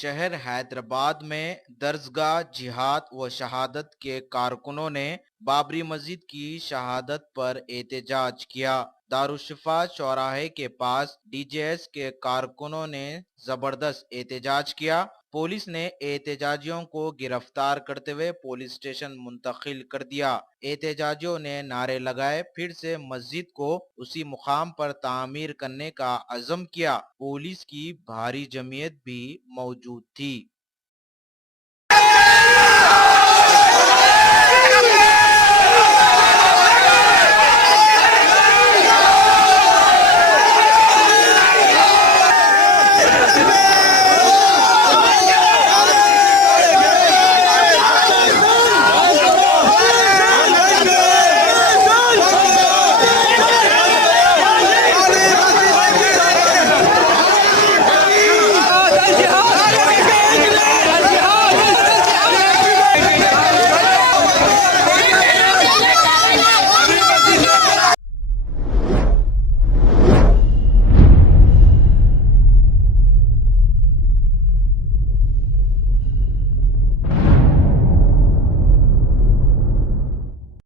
शहर हैदराबाद में दरसगाह जिहाद व शहादत के कारकुनों ने बाबरी मस्जिद की शहादत पर एहतजाज किया। दारुशिफा चौराहे के पास डीजेएस के कारकुनों ने जबरदस्त एहतजाज किया। पुलिस ने एहतजाजियों को गिरफ्तार करते हुए पुलिस स्टेशन मुंतकिल कर दिया। एहतजाजियों ने नारे लगाए, फिर से मस्जिद को उसी मुकाम पर तामीर करने का अज़म किया। पुलिस की भारी जमीयत भी मौजूद थी।